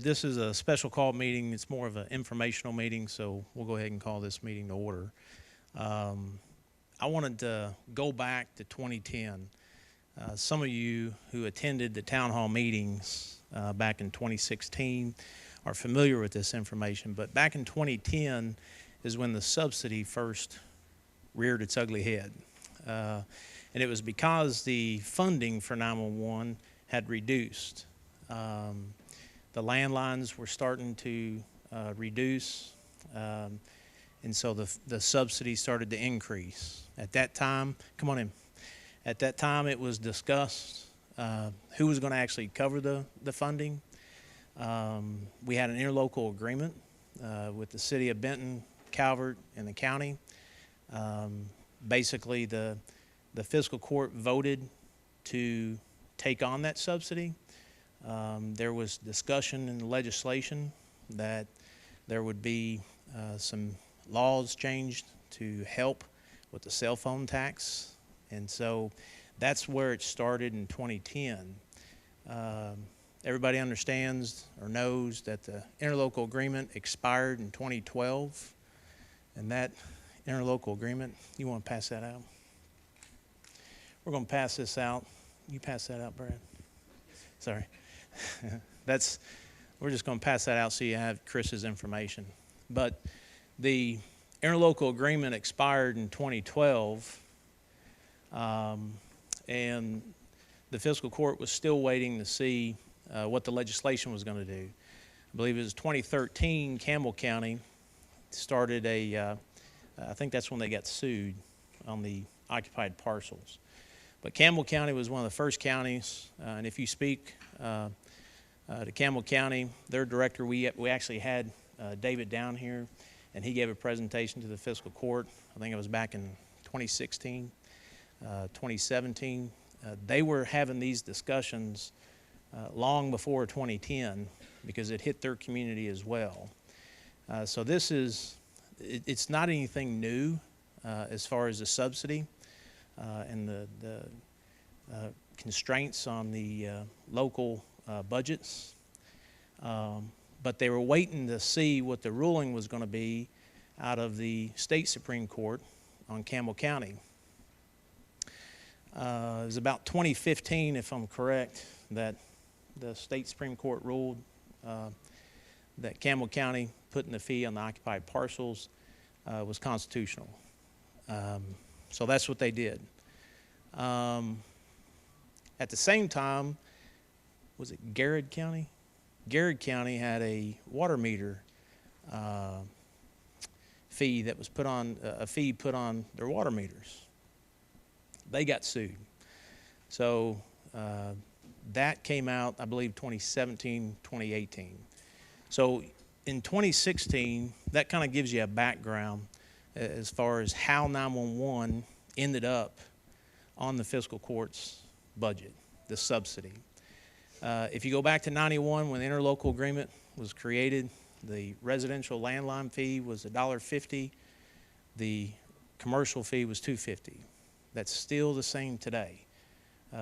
This is a special call meeting. It's more of an informational meeting, so we'll go ahead and call this meeting to order. I wanted to go back to 2010. Some of you who attended the town hall meetings back in 2016 are familiar with this information, but back in 2010 is when the subsidy first reared its ugly head. And it was because the funding for 911 had reduced. The landlines were starting to reduce, and so the subsidy started to increase. At that time, come on in. At that time, it was discussed who was going to actually cover the funding. We had an interlocal agreement with the city of Benton, Calvert, and the county. Basically, the fiscal court voted to take on that subsidy. There was discussion in the legislation that there would be some laws changed to help with the cell phone tax, and so that's where it started in 2010. Everybody understands or knows that the interlocal agreement expired in 2012, and that interlocal agreement, you want to pass that out? We're going to pass this out. You pass that out, Brad? Sorry. We're just going to pass that out so you have Chris's information. But the interlocal agreement expired in 2012, and the fiscal court was still waiting to see what the legislation was going to do. I believe it was 2013, Campbell County started I think that's when they got sued on the occupied parcels. But Campbell County was one of the first counties, and if you speak to Campbell County, their director, we actually had David down here, and he gave a presentation to the fiscal court. I think it was back in 2016, 2017. They were having these discussions long before 2010 because it hit their community as well. So it's not anything new as far as the subsidy and the constraints on the local budgets, but they were waiting to see what the ruling was going to be out of the state Supreme Court on Campbell County. It was about 2015, if I'm correct, that the state Supreme Court ruled that Campbell County putting the fee on the occupied parcels was constitutional. So that's what they did. At the same time, was it Garrett County? Garrett County had a water meter fee that was put on their water meters. They got sued. So that came out, I believe, 2017, 2018. So in 2016, that kind of gives you a background as far as how 911 ended up on the fiscal court's budget, the subsidy. If you go back to 91, when the interlocal agreement was created, the residential landline fee was $1.50. The commercial fee was $2.50. That's still the same today.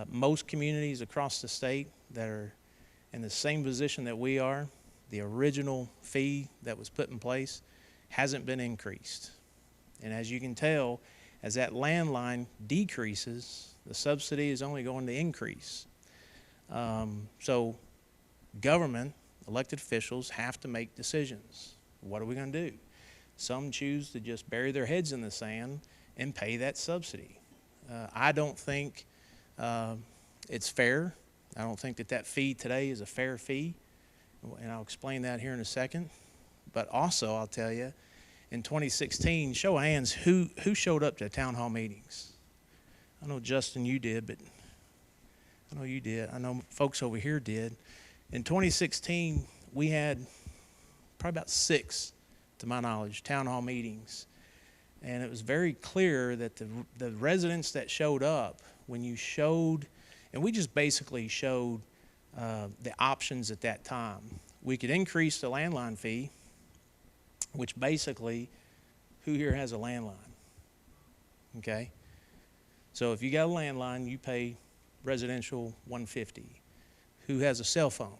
Most communities across the state that are in the same position that we are, the original fee that was put in place hasn't been increased. And as you can tell, as that landline decreases, the subsidy is only going to increase. So government, elected officials have to make decisions. What are we going to do? Some choose to just bury their heads in the sand and pay that subsidy. I don't think it's fair. I don't think that fee today is a fair fee, and I'll explain that here in a second. But also, I'll tell you, in 2016, show of hands, who showed up to town hall meetings? I know, Justin, you did, but I know you did. I know folks over here did. In 2016, we had probably about 6, to my knowledge, town hall meetings. And it was very clear that the residents that showed up, when you showed, and we just basically showed the options at that time. We could increase the landline fee, which basically, who here has a landline? Okay? So if you got a landline, you pay residential $150. Who has a cell phone?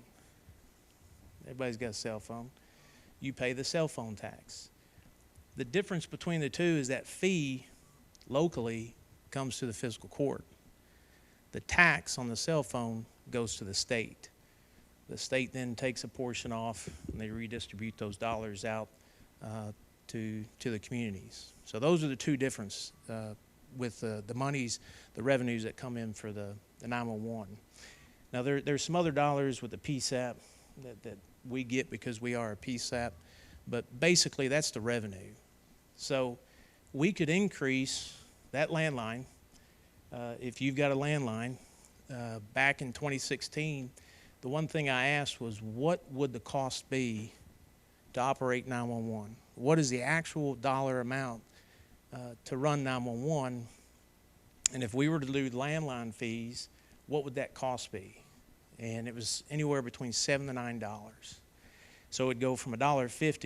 Everybody's got a cell phone. You pay the cell phone tax. The difference between the two is that fee locally comes to the fiscal court. The tax on the cell phone goes to the state. The state then takes a portion off, and they redistribute those dollars out to the communities. So those are the two differences with the monies, the revenues that come in for the 911. Now there's some other dollars with the PSAP that we get because we are a PSAP, but basically that's the revenue. So we could increase that landline. If you've got a landline, back in 2016, the one thing I asked was, what would the cost be to operate 911? What is the actual dollar amount to run 911? And if we were to do landline fees, what would that cost be? And it was anywhere between $7 to $9. So it'd go from $1.50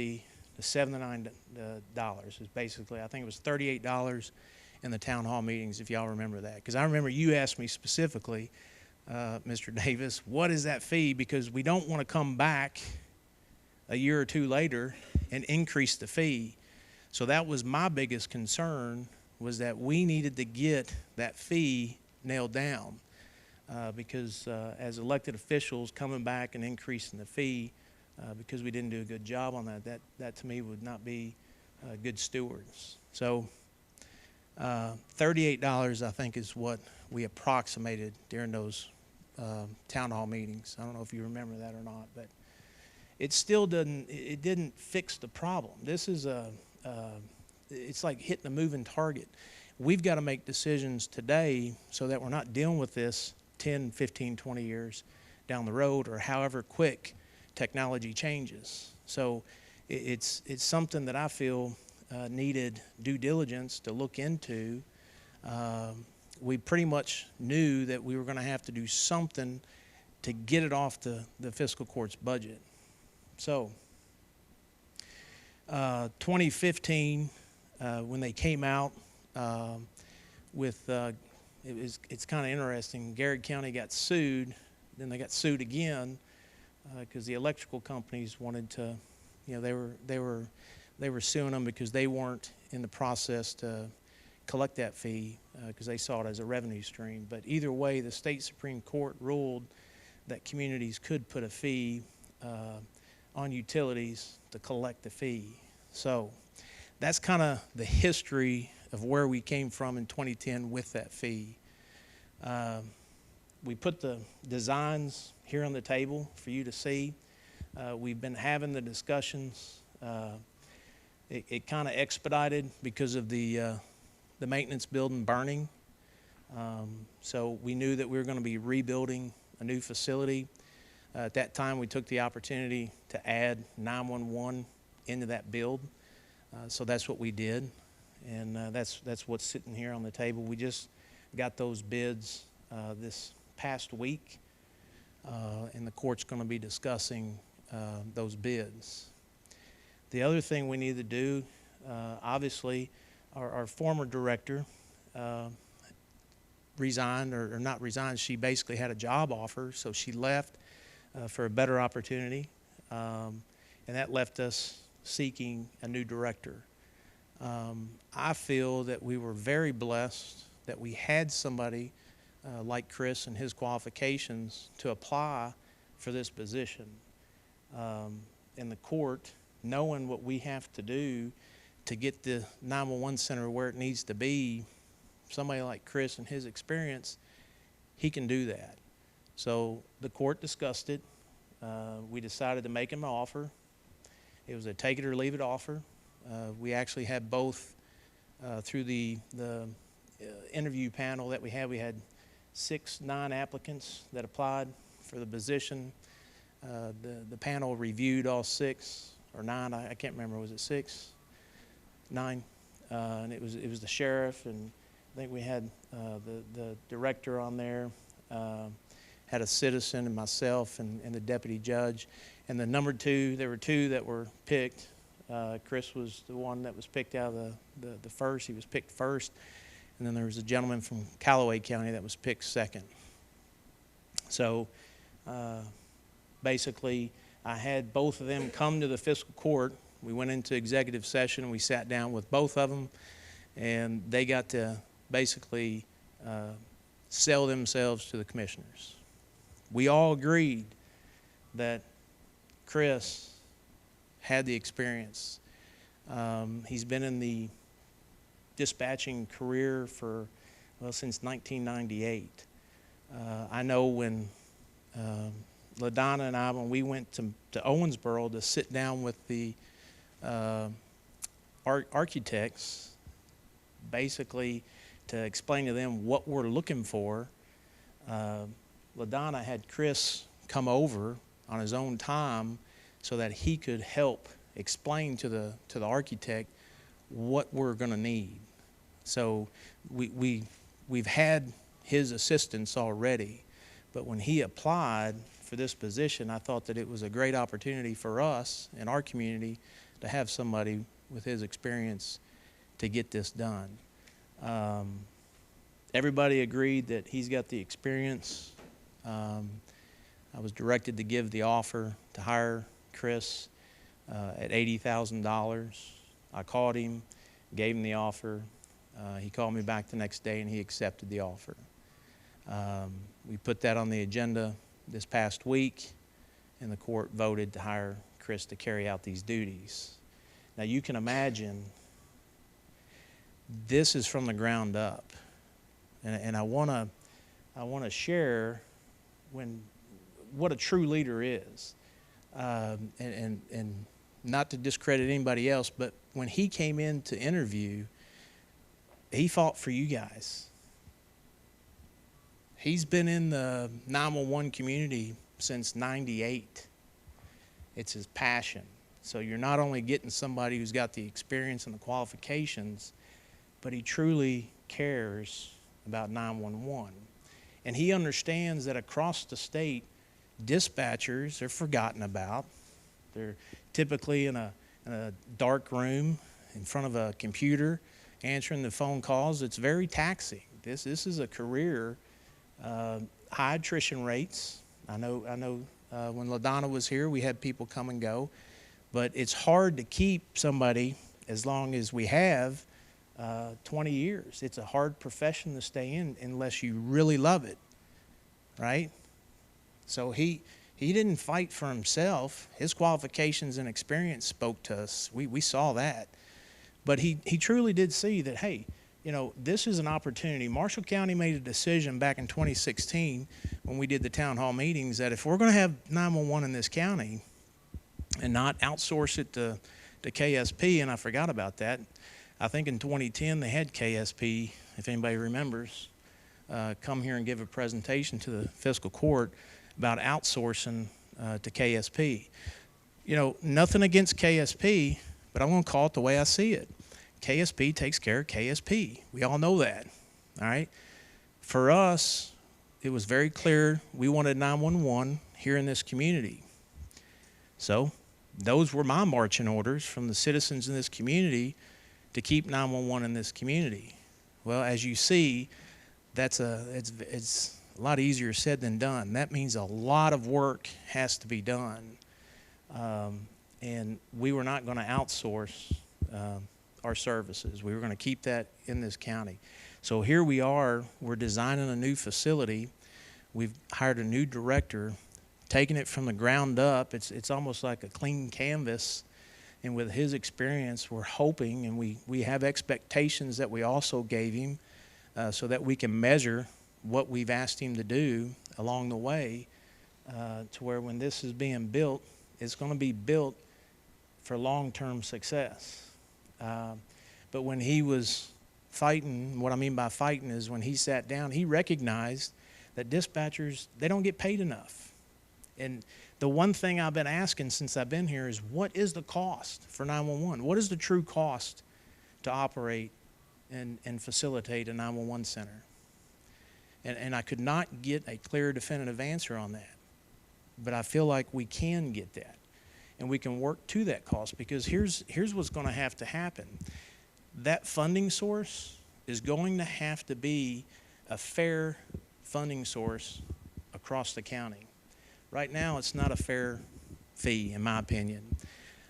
to $7 to $9 is basically, I think it was $38 in the town hall meetings, if y'all remember that. Because I remember you asked me specifically, Mr. Davis, what is that fee? Because we don't want to come back a year or two later and increase the fee. So that was my biggest concern, was that we needed to get that fee nailed down. Because as elected officials, coming back and increasing the fee because we didn't do a good job on that to me would not be good stewards. So $38, I think, is what we approximated during those town hall meetings. I don't know if you remember that or not, but it still didn't fix the problem. This is it's like hitting a moving target. We've got to make decisions today so that we're not dealing with this 10, 15, 20 years down the road, or however quick technology changes. So it's something that I feel needed due diligence to look into. We pretty much knew that we were going to have to do something to get it off the fiscal court's budget. So 2015, when they came out with it's kind of interesting. Garrett County got sued, then they got sued again because the electrical companies wanted to, they were suing them because they weren't in the process to collect that fee because they saw it as a revenue stream. But either way, the state Supreme Court ruled that communities could put a fee on utilities to collect the fee. So that's kind of the history of where we came from in 2010 with that fee. We put the designs here on the table for you to see. We've been having the discussions. It kind of expedited because of the maintenance building burning. So we knew that we were going to be rebuilding a new facility. At that time, we took the opportunity to add 911 into that build. So that's what we did. And that's what's sitting here on the table. We just got those bids this past week, and the court's going to be discussing those bids. The other thing we need to do, obviously, our former director resigned, or not resigned, she basically had a job offer, so she left for a better opportunity, and that left us seeking a new director. I feel that we were very blessed that we had somebody like Chris and his qualifications to apply for this position. In the court, knowing what we have to do to get the 911 center where it needs to be, somebody like Chris and his experience, he can do that. So the court discussed it. We decided to make him an offer. It was a take it or leave it offer. We actually had both through the interview panel that we had. We had 9 applicants that applied for the position. The panel reviewed all 6 or 9. I can't remember. Was it 6? 9? And it was the sheriff, and I think we had the director on there. Had a citizen and myself and the deputy judge. And the number 2, there were 2 that were picked. Chris was the one that was picked out of the first. He was picked first. And then there was a gentleman from Callaway County that was picked second. So basically, I had both of them come to the fiscal court. We went into executive session and we sat down with both of them, and they got to basically sell themselves to the commissioners. We all agreed that Chris had the experience. He's been in the dispatching career for, well, since 1998. I know when LaDonna and I, when we went to Owensboro to sit down with the architects, basically to explain to them what we're looking for, LaDonna had Chris come over on his own time so that he could help explain to the architect what we're going to need. So we've had his assistance already, but when he applied for this position, I thought that it was a great opportunity for us in our community to have somebody with his experience to get this done. Everybody agreed that he's got the experience. I was directed to give the offer to hire Chris at $80,000. I called him, gave him the offer. He called me back the next day and he accepted the offer. We put that on the agenda this past week, and the court voted to hire Chris to carry out these duties. Now you can imagine this is from the ground up, and I want to share what a true leader is, and not to discredit anybody else, but when he came in to interview, he fought for you guys. He's been in the 911 community since '98. It's his passion. So you're not only getting somebody who's got the experience and the qualifications, but he truly cares about 911. And he understands that across the state, dispatchers are forgotten about. They're typically in a dark room in front of a computer answering the phone calls. It's very taxing. This is a career. High attrition rates. I know when LaDonna was here, we had people come and go, but it's hard to keep somebody as long as we have 20 years. It's a hard profession to stay in unless you really love it, right? So he didn't fight for himself. His qualifications and experience spoke to us. We saw that. But he truly did see that, hey, you know, this is an opportunity. Marshall County made a decision back in 2016 when we did the town hall meetings that if we're going to have 911 in this county and not outsource it to KSP, and I forgot about that. I think in 2010 they had KSP, if anybody remembers, come here and give a presentation to the fiscal court about outsourcing to KSP. You know, nothing against KSP, but I'm going to call it the way I see it. KSP takes care of KSP. We all know that, all right? For us, it was very clear we wanted 911 here in this community. So those were my marching orders from the citizens in this community to keep 911 in this community. Well, as you see, it's a lot easier said than done. That means a lot of work has to be done. And we were not going to outsource our services. We were going to keep that in this county. So here we are, we're designing a new facility. We've hired a new director, taking it from the ground up. It's almost like a clean canvas. And with his experience, we're hoping, and we have expectations that we also gave him so that we can measure what we've asked him to do along the way to where when this is being built, it's going to be built for long-term success. But when he was fighting, what I mean by fighting is when he sat down, he recognized that dispatchers, they don't get paid enough. And the one thing I've been asking since I've been here is, what is the cost for 911? What is the true cost to operate and facilitate a 911 center? And I could not get a clear, definitive answer on that. But I feel like we can get that. And we can work to that cost, because here's what's going to have to happen. That funding source is going to have to be a fair funding source across the county. Right now, it's not a fair fee, in my opinion.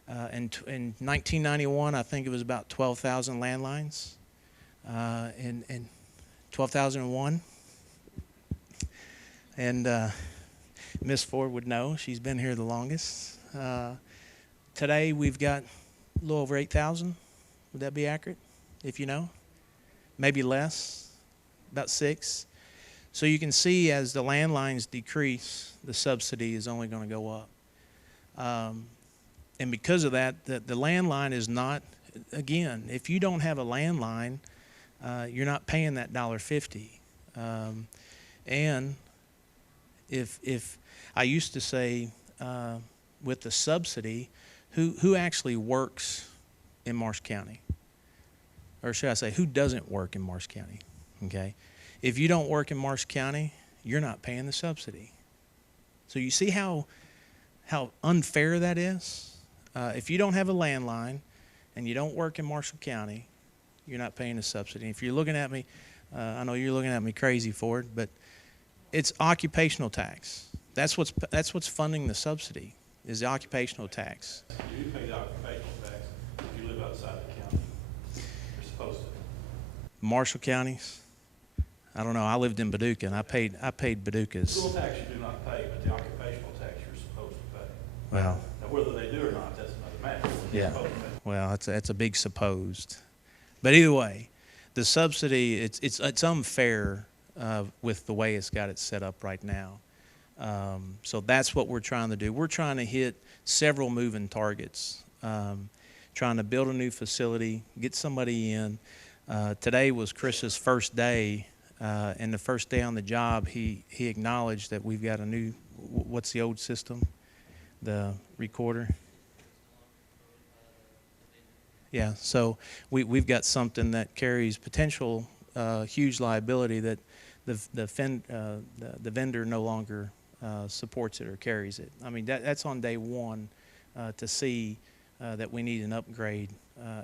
In 1991, I think it was about 12,000 landlines. In 12,001. And Miss Ford would know. She's been here the longest. Today, we've got a little over 8,000. Would that be accurate, if you know? Maybe less, about 6. So you can see as the landlines decrease, the subsidy is only going to go up. And because of that, the landline is not, again, if you don't have a landline, you're not paying that $1.50. And if I used to say with the subsidy, who actually works in Marsh County? Or should I say, who doesn't work in Marsh County? Okay. If you don't work in Marsh County, you're not paying the subsidy. So you see how unfair that is? If you don't have a landline and you don't work in Marshall County, you're not paying the subsidy. If you're looking at me, I know you're looking at me crazy for it, but it's occupational tax. That's what's funding the subsidy, is the occupational tax. You do pay the occupational tax if you live outside the county. You're supposed to. Marshall counties, I don't know. I lived in Paducah, and I paid Paducah's. School tax you do not pay, but the occupational tax you're supposed to pay. Well, now, whether they do or not, that's another matter. Yeah. Well, that's a big supposed. But either way, the subsidy, it's unfair with the way it's got it set up right now. So that's what we're trying to do. We're trying to hit several moving targets, trying to build a new facility, get somebody in. Today was Chris's first day, and the first day on the job, he acknowledged that we've got a new, what's the old system? The recorder? Yeah, so we've got something that carries potential huge liability that the vendor no longer supports it or carries it. I mean, that's on day one to see that we need an upgrade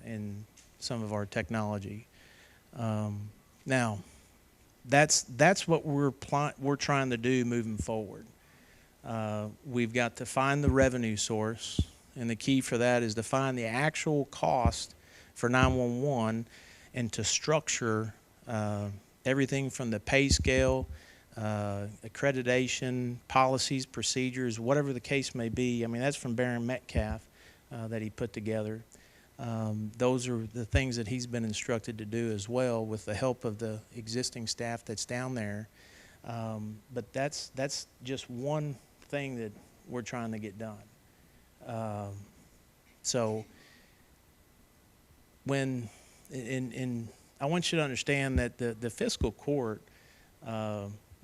in some of our technology. Now, that's what we're trying to do moving forward. We've got to find the revenue source, and the key for that is to find the actual cost for 911 and to structure everything from the pay scale, accreditation, policies, procedures, whatever the case may be. I mean, that's from Baron Metcalf that he put together. Those are the things that he's been instructed to do as well with the help of the existing staff that's down there. But that's just one thing that we're trying to get done. So when I want you to understand that the fiscal court,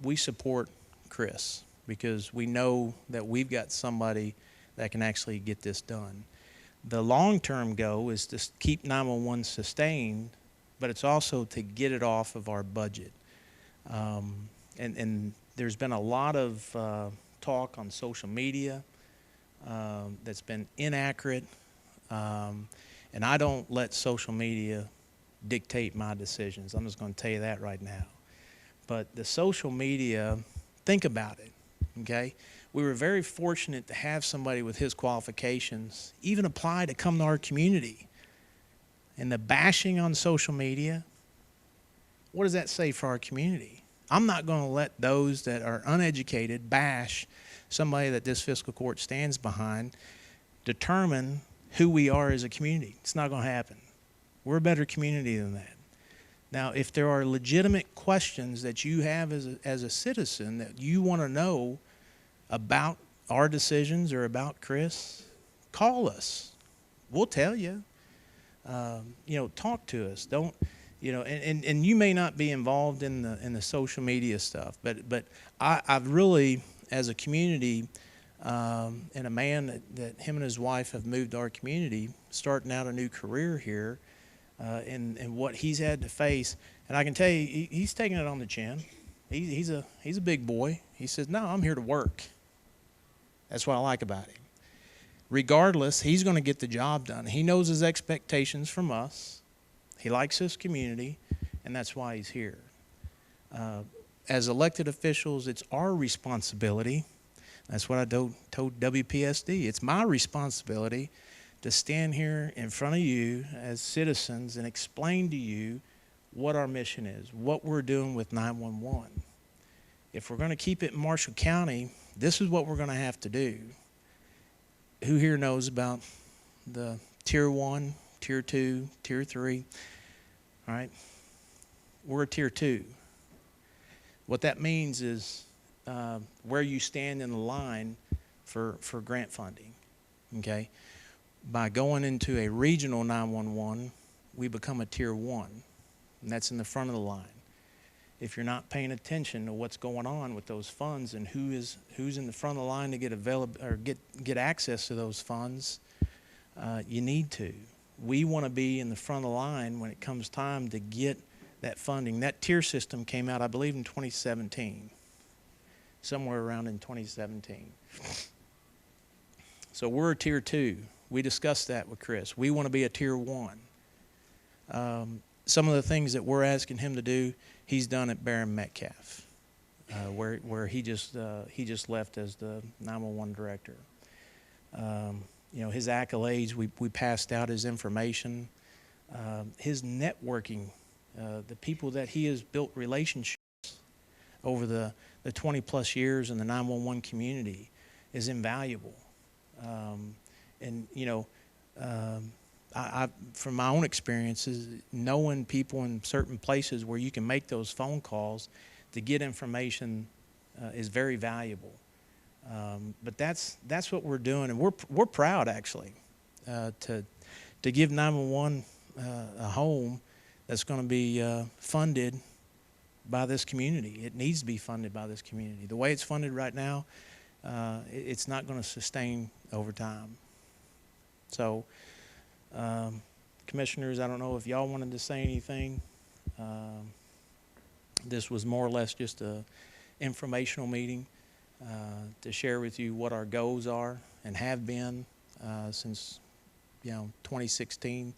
we support Chris because we know that we've got somebody that can actually get this done. The long-term goal is to keep 911 sustained, but it's also to get it off of our budget. And there's been a lot of talk on social media that's been inaccurate, and I don't let social media dictate my decisions. I'm just going to tell you that right now. But the social media, think about it, okay? We were very fortunate to have somebody with his qualifications even apply to come to our community. And the bashing on social media, what does that say for our community? I'm not going to let those that are uneducated bash somebody that this fiscal court stands behind determine who we are as a community. It's not going to happen. We're a better community than that. Now, if there are legitimate questions that you have as a citizen that you want to know about our decisions or about Chris, call us. We'll tell you. Talk to us. Don't, and you may not be involved in the social media stuff, but I've really, as a community, and a man that him and his wife have moved our community, starting out a new career here, and what he's had to face, and I can tell you, he's taking it on the chin. He's a big boy. He says, "No, I'm here to work." That's what I like about him. Regardless, he's going to get the job done. He knows his expectations from us. He likes his community, and that's why he's here. As elected officials, it's our responsibility That's what I told WPSD. It's my responsibility to stand here in front of you as citizens and explain to you what our mission is, what we're doing with 911. If we're going to keep it in Marshall County, this is what we're going to have to do. Who here knows about the Tier 1, Tier 2, Tier 3? All right. We're a Tier 2. What that means is where you stand in the line for grant funding, okay? By going into a regional 911, we become a Tier 1, and that's in the front of the line. If you're not paying attention to what's going on with those funds and who's in the front of the line to get available or get access to those funds, you need to. We want to be in the front of the line when it comes time to get that funding. That tier system came out, I believe, in 2017, somewhere around in 2017. So we're a Tier 2. We discussed that with Chris. We want to be a Tier 1. Some of the things that we're asking him to do, he's done at Barron Metcalf, where he just left as the 911 director. You know, his accolades, we passed out his information, his networking, the people that he has built relationships over the 20 plus years in the 911 community is invaluable. And you know, I from my own experiences, knowing people in certain places where you can make those phone calls to get information is very valuable. But that's what we're doing, and we're proud actually to give 911 a home that's going to be funded by this community. It needs to be funded by this community. The way it's funded right now, it's not going to sustain over time. So, commissioners, I don't know if y'all wanted to say anything. This was more or less just a informational meeting to share with you what our goals are and have been since 2016.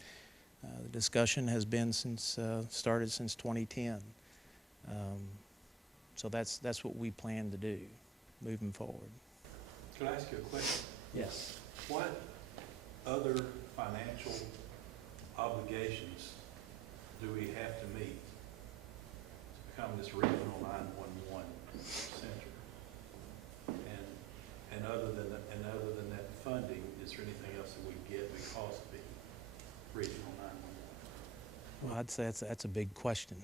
The discussion has been started since 2010. So that's what we plan to do moving forward. Could I ask you a question? Yes. What other financial obligations do we have to meet to become this regional 911 center? And other than that funding, is there anything else that we get because of being regional 911? Well, I'd say that's a big question,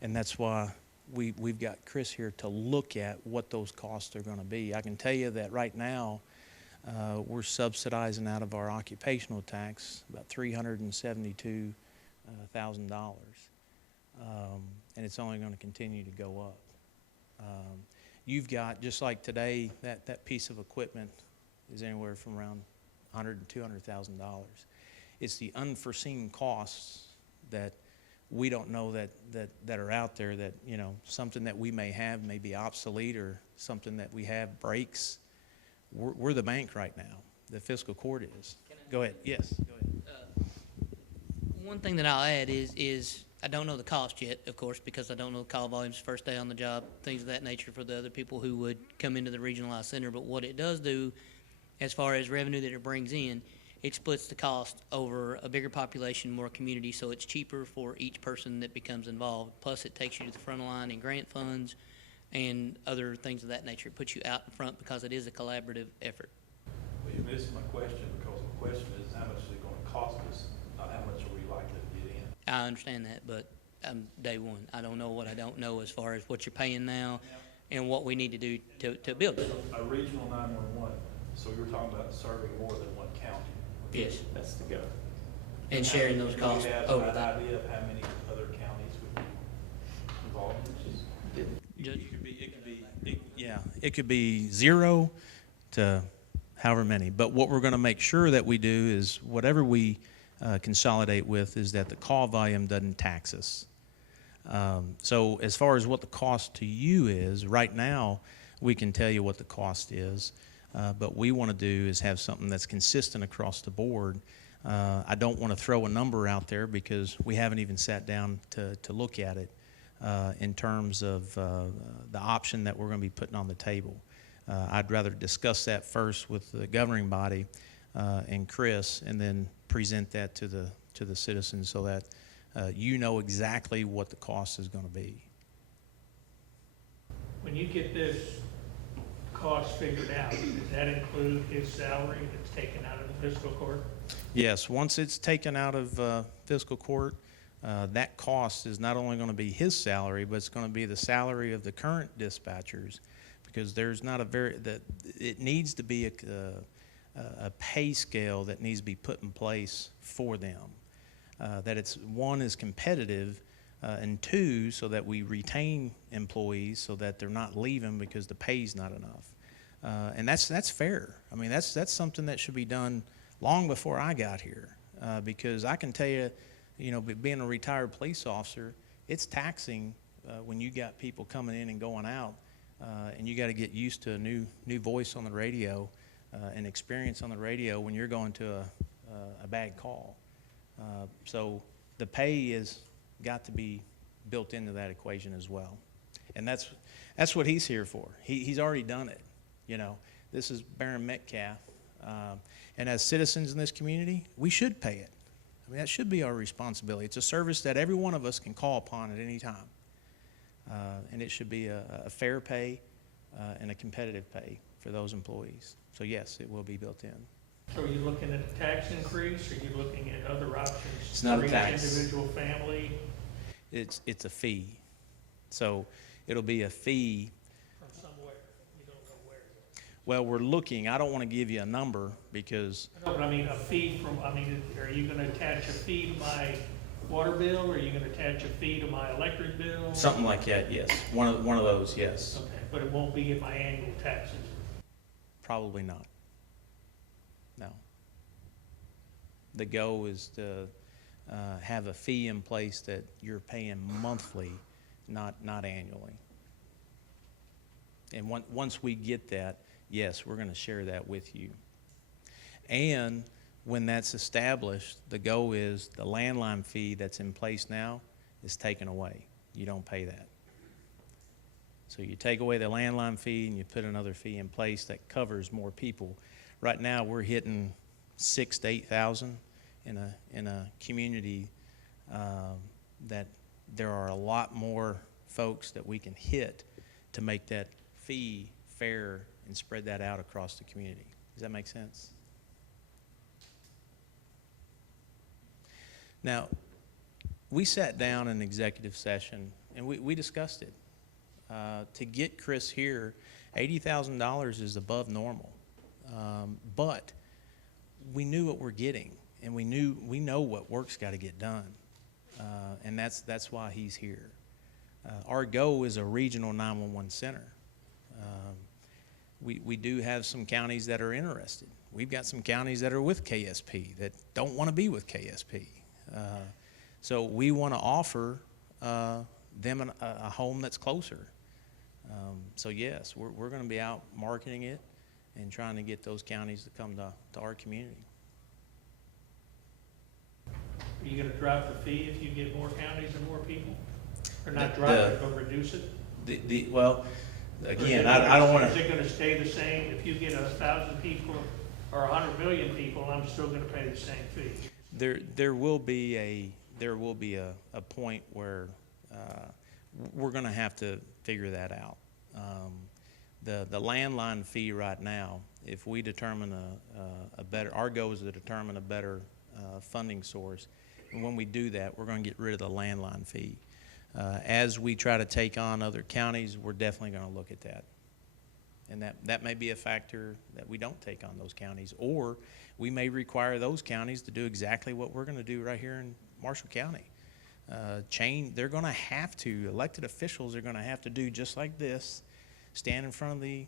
and that's why we've got Chris here to look at what those costs are going to be. I can tell you that right now we're subsidizing out of our occupational tax about $372,000, and it's only going to continue to go up. You've got, just like today, that piece of equipment is anywhere from around $100,000 to $200,000. It's the unforeseen costs that we don't know that are out there, that, you know, something that we may have may be obsolete, or something that we have breaks. We're the bank right now. The fiscal court is. Go ahead. Yes. Go ahead. One thing that I'll add is I don't know the cost yet, of course, because I don't know the call volumes first day on the job, things of that nature for the other people who would come into the regionalized center. But what it does do, as far as revenue that it brings in, it splits the cost over a bigger population, more community, so it's cheaper for each person that becomes involved. Plus, it takes you to the front line in grant funds and other things of that nature. It puts you out in front because it is a collaborative effort. Well, you missed my question, because the question is how much is it going to cost us, not how much are we likely to get in. I understand that, but day one. I don't know what I don't know as far as what you're paying now and what we need to do to build it. A regional 911, so we were talking about serving more than one county. Yes. That's the go. And sharing those costs Do you have over an that. idea of how many other counties would be involved in this? It could be 0 to however many. But what we're going to make sure that we do is whatever we consolidate with is that the call volume doesn't tax us. So as far as what the cost to you is, right now we can tell you what the cost is. But we want to do is have something that's consistent across the board. I don't want to throw a number out there because we haven't even sat down to look at it in terms of the option that we're going to be putting on the table. I'd rather discuss that first with the governing body and Chris, and then present that to the citizens so that you know exactly what the cost is going to be. When you get this cost figured out, does that include his salary that's taken out of the fiscal court? Yes, once it's taken out of fiscal court, that cost is not only going to be his salary, but it's going to be the salary of the current dispatchers, because there's not it needs to be a pay scale that needs to be put in place for them. That it's, one, is competitive, and two, so that we retain employees so that they're not leaving because the pay's not enough. And that's fair. I mean, that's something that should be done long before I got here, because I can tell you, being a retired police officer, it's taxing when you got people coming in and going out, and you got to get used to a new voice on the radio and experience on the radio when you're going to a bad call. So the pay is got to be built into that equation as well, and that's what he's here for. He's already done it. This is Baron Metcalf, and as citizens in this community, we should pay it. I mean, that should be our responsibility. It's a service that every one of us can call upon at any time, and it should be a fair pay and a competitive pay for those employees. So yes, it will be built in. So are you looking at a tax increase, or are you looking at other options? It's not a for each tax. individual family? It's a fee. So it'll be a fee. From somewhere, you don't know where. Well, we're looking. I don't want to give you a number because No, but I mean, a fee from, are you gonna attach a fee to my water bill, or are you gonna attach a fee to my electric bill? something like that, yes. One of those, yes. Okay, but it won't be in my annual taxes? Probably not. No. The goal is to have a fee in place that you're paying monthly, not annually. And once we get that, yes, we're going to share that with you. And when that's established, the goal is the landline fee that's in place now is taken away. You don't pay that. So you take away the landline fee and you put another fee in place that covers more people. Right now, we're hitting 6,000 to 8,000 in a community that there are a lot more folks that we can hit to make that fee fair and spread that out across the community. Does that make sense? Now, we sat down in executive session and we discussed it. To get Chris here, $80,000 is above normal. But we knew what we're getting, and we know what work's got to get done, and that's why he's here. Our goal is a regional 911 center. We do have some counties that are interested. We've got some counties that are with KSP that don't want to be with KSP. So we want to offer them a home that's closer. So yes, we're going to be out marketing it and trying to get those counties to come to our community. Are you gonna drop the fee if you get more counties and more people? Or not drop it, but reduce it? Well, again, I don't want to. Is it gonna stay the same? If you get 1,000 people or 100 million people, I'm still gonna pay the same fee? There will be a point where we're going to have to figure that out. The landline fee right now, if we determine a better, our goal is to determine a better funding source. And when we do that, we're going to get rid of the landline fee. As we try to take on other counties, we're definitely going to look at that. And that may be a factor that we don't take on those counties, or we may require those counties to do exactly what we're going to do right here in Marshall County. They're going to have to, elected officials are going to have to do just like this, stand in front of the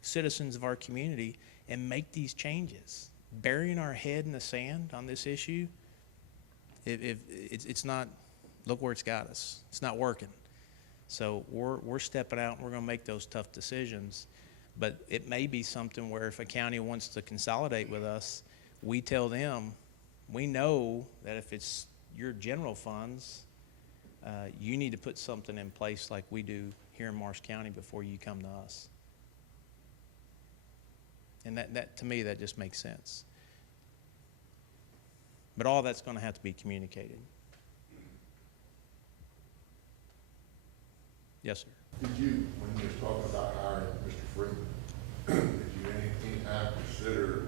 citizens of our community and make these changes. Burying our head in the sand on this issue, it's not, look where it's got us. It's not working. So we're stepping out and we're going to make those tough decisions. But it may be something where if a county wants to consolidate with us, we tell them, we know that if it's your general funds, you need to put something in place like we do here in Marsh County before you come to us. And that, to me, that just makes sense. But all that's going to have to be communicated. Yes, sir. Did you, when you were talking about hiring Mr. Freeman, did you any time consider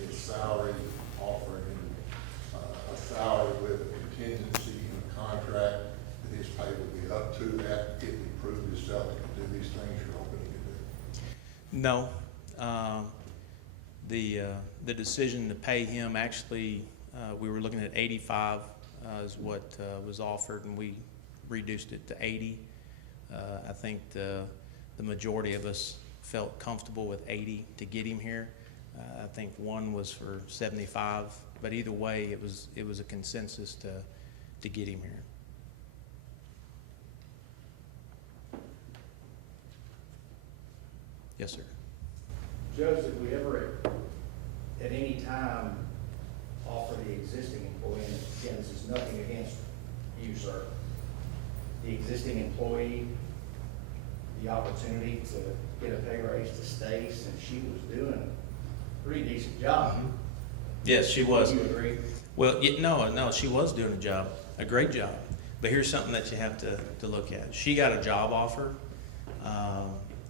his salary, offering him a salary with a contingency in a contract that his pay would be up to that if he proved himself and could do these things you're hoping he could do? No. The decision to pay him, actually, we were looking at 85 is what was offered, and we reduced it to 80. I think the majority of us felt comfortable with 80 to get him here. I think one was for 75, but either way, it was a consensus to get him here. Yes, sir. Judge, did we ever at any time offer the existing employee, and again, this is nothing against you, sir, the existing employee the opportunity to get a pay raise to stay since she was doing a pretty decent job? Yes, she was. Do you agree? Well, no, she was doing a job, a great job. But here's something that you have to look at. She got a job offer,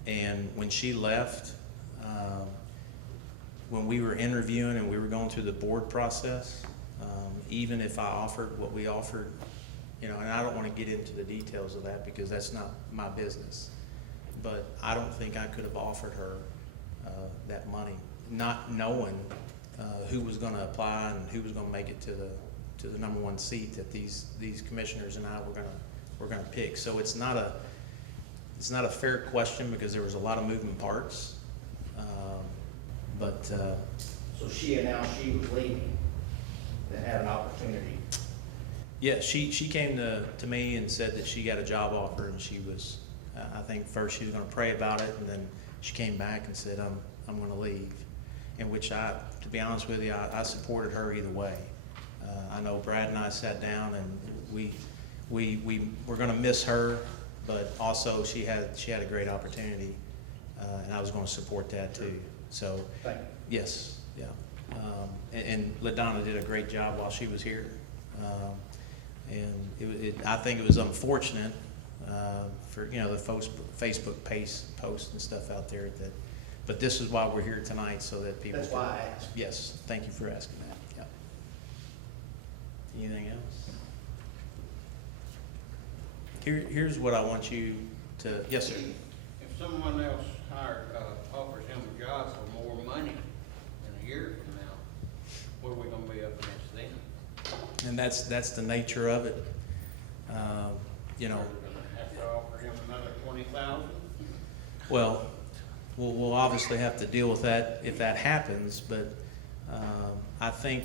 and when she left, when we were interviewing and we were going through the board process, even if I offered what we offered, and I don't want to get into the details of that because that's not my business, but I don't think I could have offered her that money, not knowing who was going to apply and who was going to make it to the number one seat that these commissioners and I were going to pick. So it's not a fair question because there was a lot of moving parts. So she announced she was leaving, then had an opportunity. Yeah, she came to me and said that she got a job offer, and she was, I think first she was going to pray about it, and then she came back and said, I'm going to leave. In which to be honest with you, I supported her either way. I know Brad and I sat down and we're going to miss her, but also she had a great opportunity, and I was going to support that too. So, Thank you. yes, yeah. And LaDonna did a great job while she was here. And I think it was unfortunate for the Facebook posts and stuff out there but this is why we're here tonight, so that people. That's why I asked. Yes, thank you for asking that. Yeah. Anything else? Here's what I want you to. Yes, sir. If someone else offers him a job for more money in a year from now, what are we gonna be up against then? And that's the nature of it. Are we gonna have to offer him another 20,000? Well, we'll obviously have to deal with that if that happens, but I think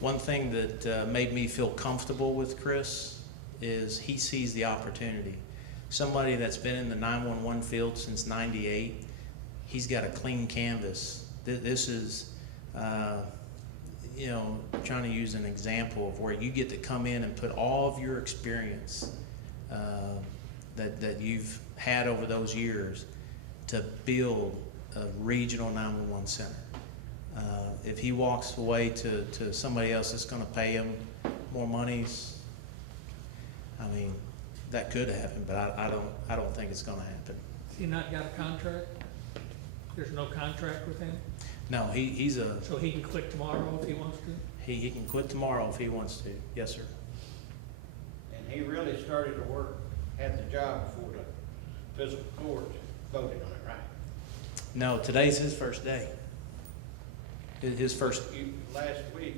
one thing that made me feel comfortable with Chris is he sees the opportunity. Somebody that's been in the 911 field since '98, he's got a clean canvas. This is, trying to use an example of where you get to come in and put all of your experience that you've had over those years to build a regional 911 center. If he walks away to somebody else that's going to pay him more monies, I mean, that could happen, but I don't think it's going to happen. Has he not got a contract? There's no contract with him? No, he's a. So he can quit tomorrow if he wants to? He can quit tomorrow if he wants to. Yes, sir. And he really started to work, had the job before the fiscal court voted on it, right? No, today's his first day. His first. Last week,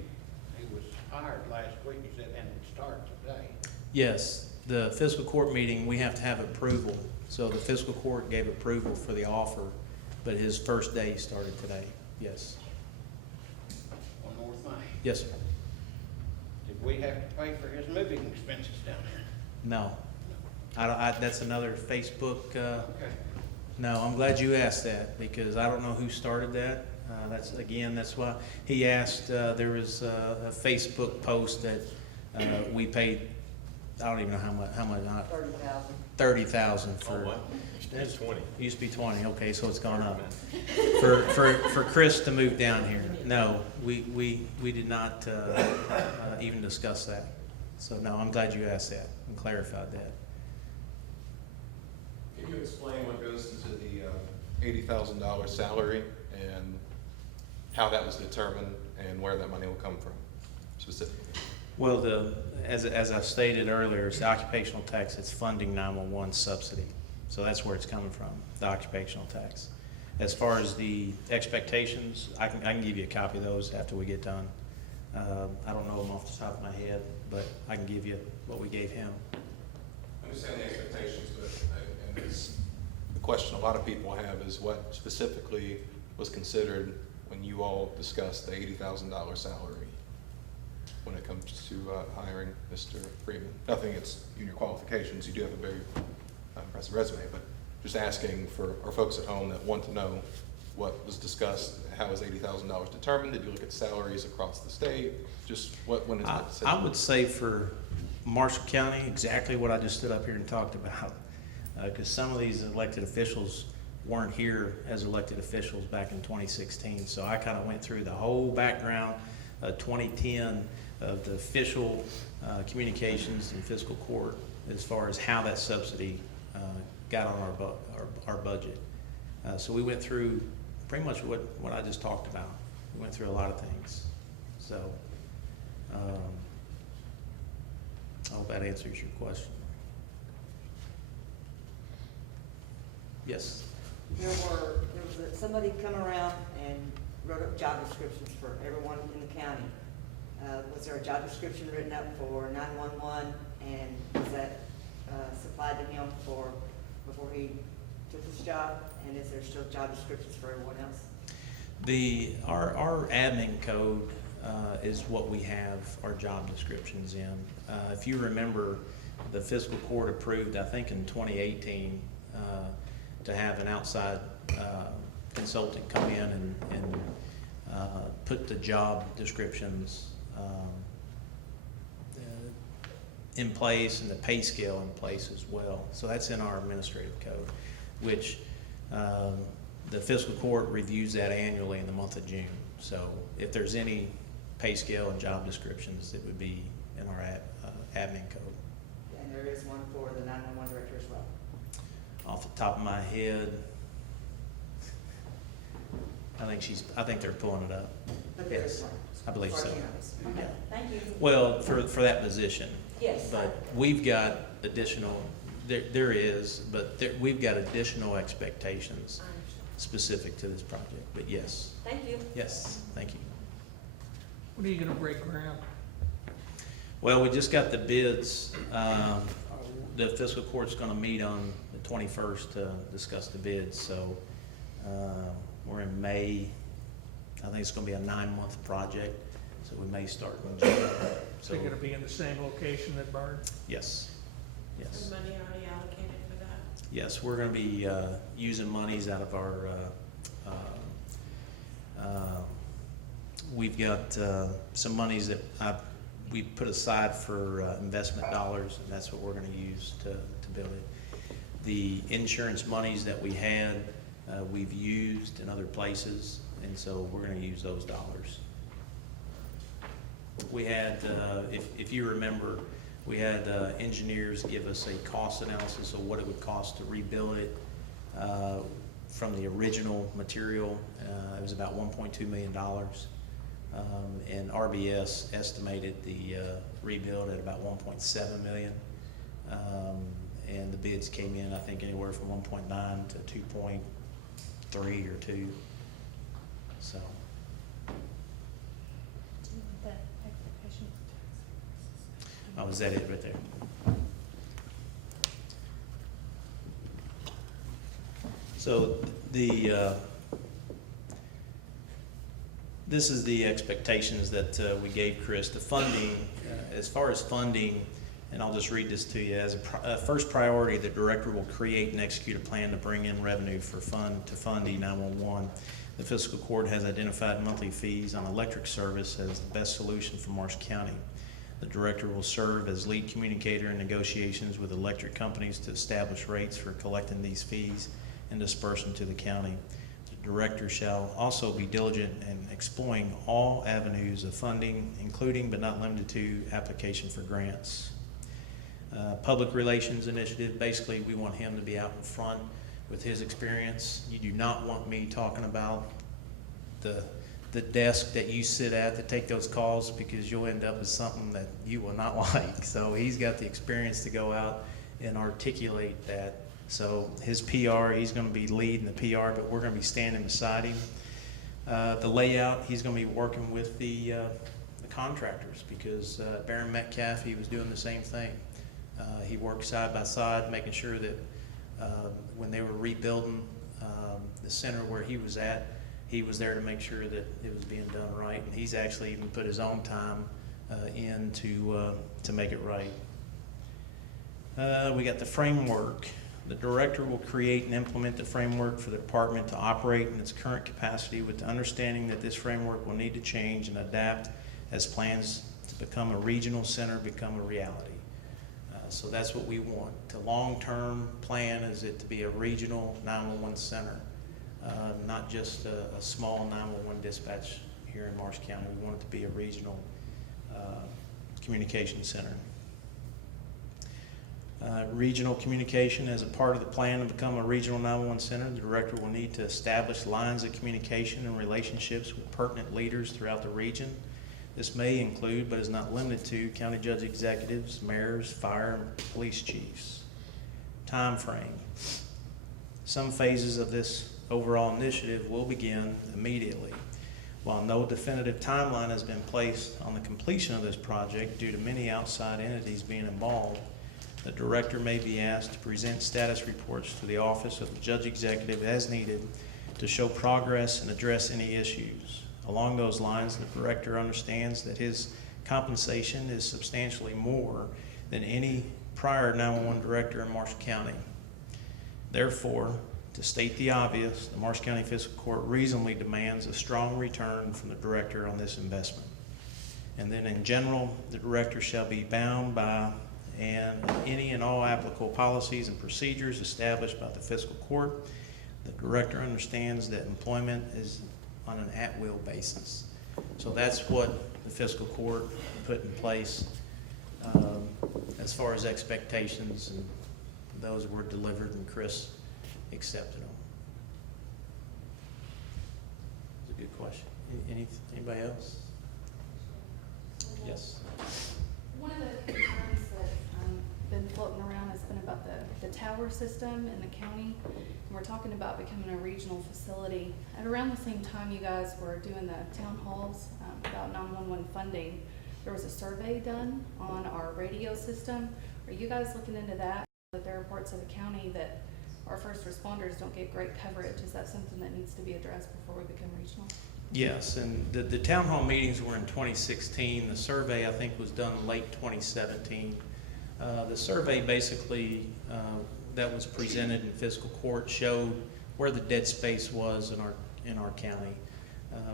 he was hired last week, he said, and it starts today. Yes, the fiscal court meeting, we have to have approval. So the fiscal court gave approval for the offer, but his first day started today. Yes. One more thing. Yes, sir. Did we have to pay for his moving expenses down there? No. That's another Facebook. Okay. No, I'm glad you asked that because I don't know who started that. That's why he asked. There was a Facebook post that we paid I don't even know how much, 30,000. 30,000 Oh, for. wow. It's 20. Used to be 20, okay, so it's gone up. For Chris to move down here. No, we did not even discuss that. So no, I'm glad you asked that and clarified that. Can you explain what goes into the $80,000 salary and how that was determined and where that money will come from specifically? Well, as I stated earlier, it's the occupational tax, it's funding 911 subsidy. So that's where it's coming from, the occupational tax. As far as the expectations, I can give you a copy of those after we get done. I don't know them off the top of my head, but I can give you what we gave him. I understand the expectations, but and it's the question a lot of people have is what specifically was considered when you all discussed the $80,000 salary when it comes to hiring Mr. Freeman. Nothing against your qualifications, you do have a very impressive resume, but just asking for our folks at home that want to know what was discussed, how was $80,000 determined? Did you look at salaries across the state? Just when is that decision? I would say for Marshall County, exactly what I just stood up here and talked about. Because some of these elected officials weren't here as elected officials back in 2016. So I kind of went through the whole background of 2010 of the official communications and fiscal court as far as how that subsidy got on our budget. So we went through pretty much what I just talked about. We went through a lot of things. So I hope that answers your question. Yes. There was somebody come around and wrote up job descriptions for everyone in the county. Was there a job description written up for 911, and was that supplied to him before he took this job? And is there still job descriptions for everyone else? Our admin code is what we have our job descriptions in. If you remember, the fiscal court approved, I think in 2018, to have an outside consultant come in and put the job descriptions in place and the pay scale in place as well. So that's in our administrative code, which the fiscal court reviews that annually in the month of June. So if there's any pay scale and job descriptions, it would be in our admin code. And there is one for the 911 director as well. Off the top of my head, I think they're pulling it up. But there is Yes, one. I believe As far so. as he knows. Yeah. Okay, thank you. Well, for that position. Yes. But we've got additional, there is, but we've got additional expectations I understand. specific to this project. But yes, Thank you. yes, thank you. When are you gonna break ground? Well, we just got the bids. The fiscal court's gonna meet on the 21st to discuss the bids, so we're in May. I think it's gonna be a 9-month project, so we may start in June. So you're gonna be in the same location that burned? Yes, yes. Is money already allocated for that? Yes, we're gonna be using monies out of our, we've got some monies that we put aside for investment dollars, and that's what we're gonna use to build it. The insurance monies that we had, we've used in other places, and so we're gonna use those dollars. We had, if you remember, we had engineers give us a cost analysis of what it would cost to rebuild it from the original material. It was about $1.2 million. And RBS estimated the rebuild at about $1.7 million. And the bids came in, I think, anywhere from 1.9 to 2.3 or 2. So. Oh, is that it right there? So this is the expectations that we gave Chris. The funding, as far as funding, and I'll just read this to you. As a first priority, the director will create and execute a plan to bring in revenue to fund E911. The fiscal court has identified monthly fees on electric service as the best solution for Marshall County. The director will serve as lead communicator in negotiations with electric companies to establish rates for collecting these fees and dispersing to the county. The director shall also be diligent in exploring all avenues of funding, including but not limited to application for grants. Public relations initiative, basically we want him to be out in front with his experience. You do not want me talking about the desk that you sit at to take those calls, because you'll end up with something that you will not like. So he's got the experience to go out and articulate that. So his PR, he's going to be leading the PR, but we're going to be standing beside him. The layout, he's going to be working with the contractors, because Baron Metcalf, he was doing the same thing. He worked side by side, making sure that when they were rebuilding the center where he was at, he was there to make sure that it was being done right, and he's actually even put his own time in to make it right. We got the framework. The director will create and implement the framework for the department to operate in its current capacity, with the understanding that this framework will need to change and adapt as plans to become a regional center become a reality. So that's what we want. The long-term plan is it to be a regional 911 center. Not just a small 911 dispatch here in Marsh County. We want it to be a regional communication center. Regional communication, as a part of the plan to become a regional 911 center, the director will need to establish lines of communication and relationships with pertinent leaders throughout the region. This may include, but is not limited to, county judge executives, mayors, fire, and police chiefs. Time frame. Some phases of this overall initiative will begin immediately. While no definitive timeline has been placed on the completion of this project due to many outside entities being involved, the director may be asked to present status reports to the office of the judge executive as needed to show progress and address any issues. Along those lines, the director understands that his compensation is substantially more than any prior 911 director in Marshall County. Therefore, to state the obvious, the Marshall County Fiscal Court reasonably demands a strong return from the director on this investment. And then in general, the director shall be bound by any and all applicable policies and procedures established by the Fiscal Court. The director understands that employment is on an at-will basis. So that's what the Fiscal Court put in place as far as expectations, and those were delivered, and Chris accepted them. It's a good question. Anybody else? Yes. One of the concerns that's been floating around has been about the tower system in the county. And we're talking about becoming a regional facility. At around the same time you guys were doing the town halls about 911 funding, there was a survey done on our radio system. Are you guys looking into that? That there are parts of the county that our first responders don't get great coverage. Is that something that needs to be addressed before we become regional? Yes, and the town hall meetings were in 2016. The survey, I think, was done late 2017. The survey basically that was presented in fiscal court showed where the dead space was in our county.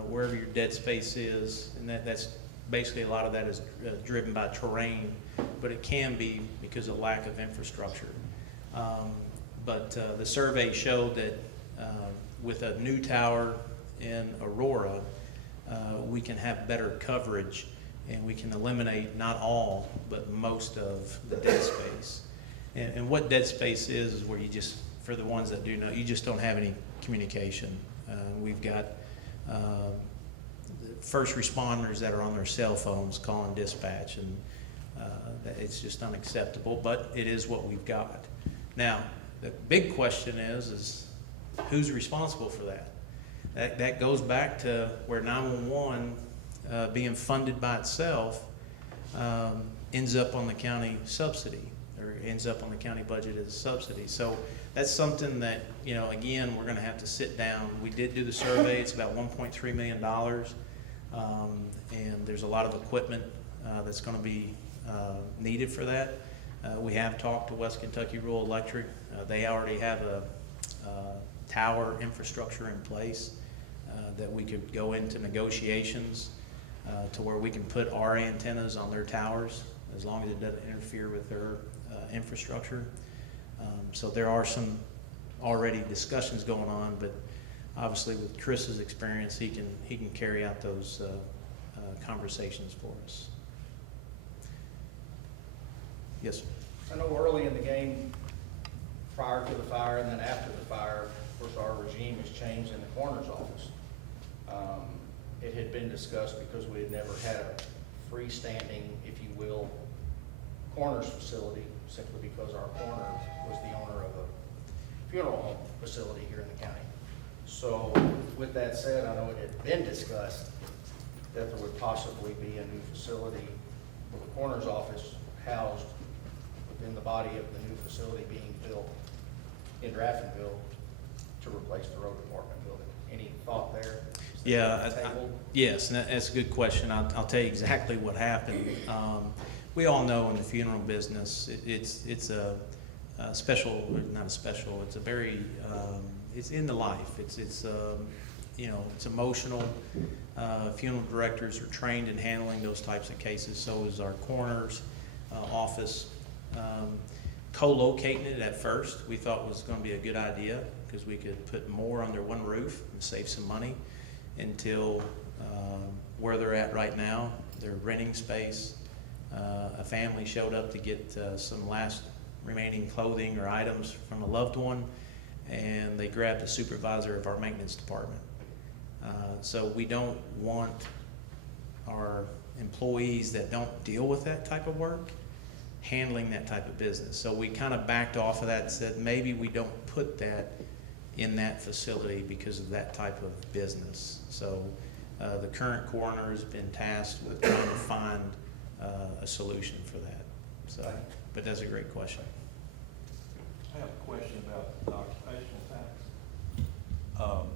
Wherever your dead space is, and that's basically, a lot of that is driven by terrain, but it can be because of lack of infrastructure. But the survey showed that with a new tower in Aurora, we can have better coverage, and we can eliminate not all, but most of the dead space. And what dead space is where you just, for the ones that do know, you just don't have any communication. We've got first responders that are on their cell phones calling dispatch, and it's just unacceptable, but it is what we've got. Now, the big question is who's responsible for that? That goes back to where 911 being funded by itself ends up on the county subsidy, or ends up on the county budget as a subsidy. So that's something that, you know, again, we're going to have to sit down. We did do the survey. It's about $1.3 million, and there's a lot of equipment that's going to be needed for that. We have talked to West Kentucky Rural Electric. They already have a tower infrastructure in place that we could go into negotiations to where we can put our antennas on their towers as long as it doesn't interfere with their infrastructure. So there are some already discussions going on, but obviously with Chris's experience, he can carry out those conversations for us. Yes, sir. I know early in the game, prior to the fire and then after the fire, of course, our regime has changed in the coroner's office. It had been discussed because we had never had a freestanding, if you will, coroner's facility, simply because our coroner was the owner of a funeral home facility here in the county. So with that said, I know it had been discussed that there would possibly be a new facility with the coroner's office housed within the body of the new facility being built in Draftonville to replace the road department building. Any thought there? Is that Yeah, on the table? yes, and that's a good question. I'll tell you exactly what happened. We all know in the funeral business, it's a special, not a special, it's a very, it's in the life. It's you know, it's emotional. Funeral directors are trained in handling those types of cases, so is our coroner's office. Co-locating it at first, we thought was going to be a good idea because we could put more under one roof and save some money until where they're at right now. They're renting space. A family showed up to get some last remaining clothing or items from a loved one, and they grabbed the supervisor of our maintenance department. So we don't want our employees that don't deal with that type of work handling that type of business. So we kind of backed off of that and said maybe we don't put that in that facility because of that type of business. So the current coroner has been tasked with trying to find a solution for that. So, but that's a great question. I have a question about the occupational tax.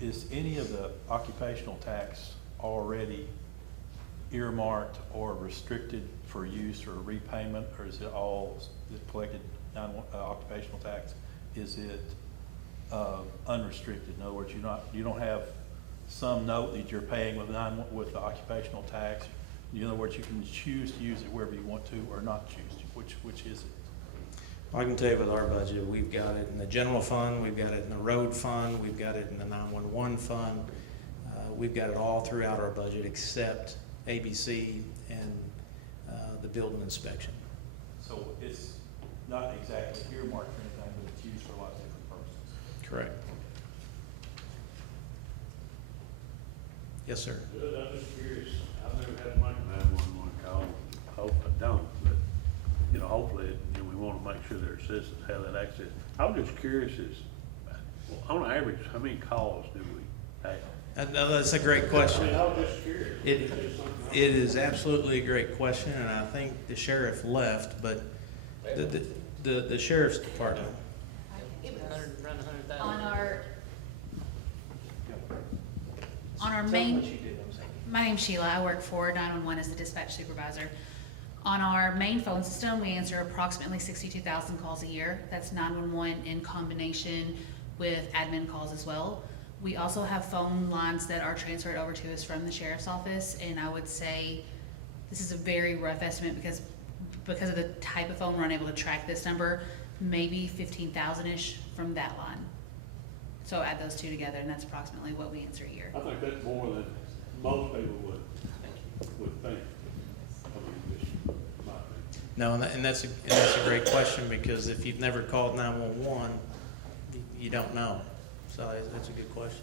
Is any of the occupational tax already earmarked or restricted for use or repayment, or is it all collected occupational tax? Is it unrestricted? In other words, you don't have some note that you're paying with the occupational tax. In other words, you can choose to use it wherever you want to or not choose to. Which is it? I can tell you with our budget, we've got it in the general fund, we've got it in the road fund, we've got it in the 911 fund. We've got it all throughout our budget except ABC and the building inspection. So it's not exactly earmarked for anything, but it's used for a lot of different purposes. Correct. Yes, sir. Good, I'm just curious, I've never had my 911 call, hope I don't, but, you know, hopefully, you know, we wanna make sure their citizens have that access. I was just curious, on average, how many calls do we have? That's a great question. I mean, I was just curious. It is absolutely a great question, and I think the sheriff left, but the sheriff's department. On our main, my name's Sheila, I work for 911 as the dispatch supervisor. On our main phone system, we answer approximately 62,000 calls a year. That's 911 in combination with admin calls as well. We also have phone lines that are transferred over to us from the sheriff's office, and I would say this is a very rough estimate because of the type of phone we're unable to track this number, maybe 15,000-ish from that line. So add those two together, and that's approximately what we answer a year. I think that's more than most people would think. I mean, just my opinion. No, and that's a great question, because if you've never called 911, you don't know. So that's a good question.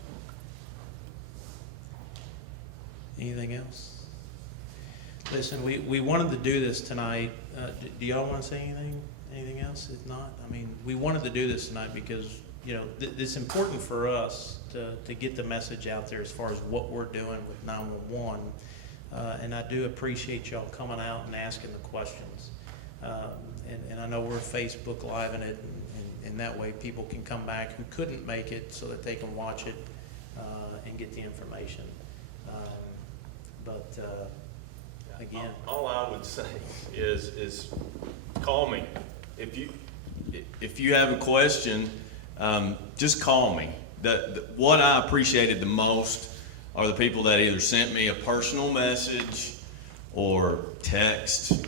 Anything else? Listen, we wanted to do this tonight. Do y'all want to say anything? Anything else? If not, I mean, we wanted to do this tonight because, you know, it's important for us to get the message out there as far as what we're doing with 911. And I do appreciate y'all coming out and asking the questions. And I know we're Facebook Living it, and that way people can come back who couldn't make it so that they can watch it and get the information. Again, all I would say is call me. If you have a question, just call me. What I appreciated the most are the people that either sent me a personal message or text,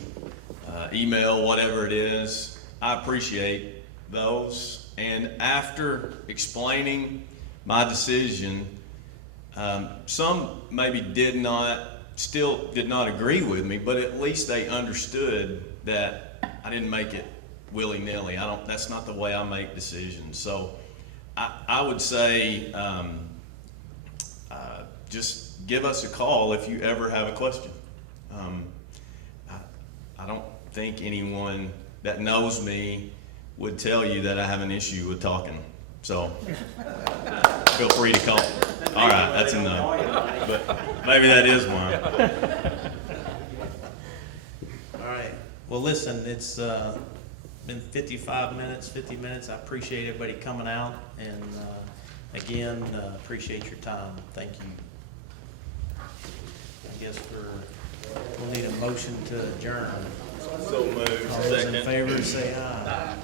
email, whatever it is. I appreciate those. And after explaining my decision, some maybe still did not agree with me, but at least they understood that I didn't make it willy-nilly. That's not the way I make decisions. So I would say, just give us a call if you ever have a question. I don't think anyone that knows me would tell you that I have an issue with talking. So feel free to call. All right, that's enough. But maybe that is one. All right. Well, listen, it's been 50 minutes. I appreciate everybody coming out, and again, appreciate your time. Thank you. I guess we'll need a motion to adjourn. So moved. All those in Second. favor, say aye.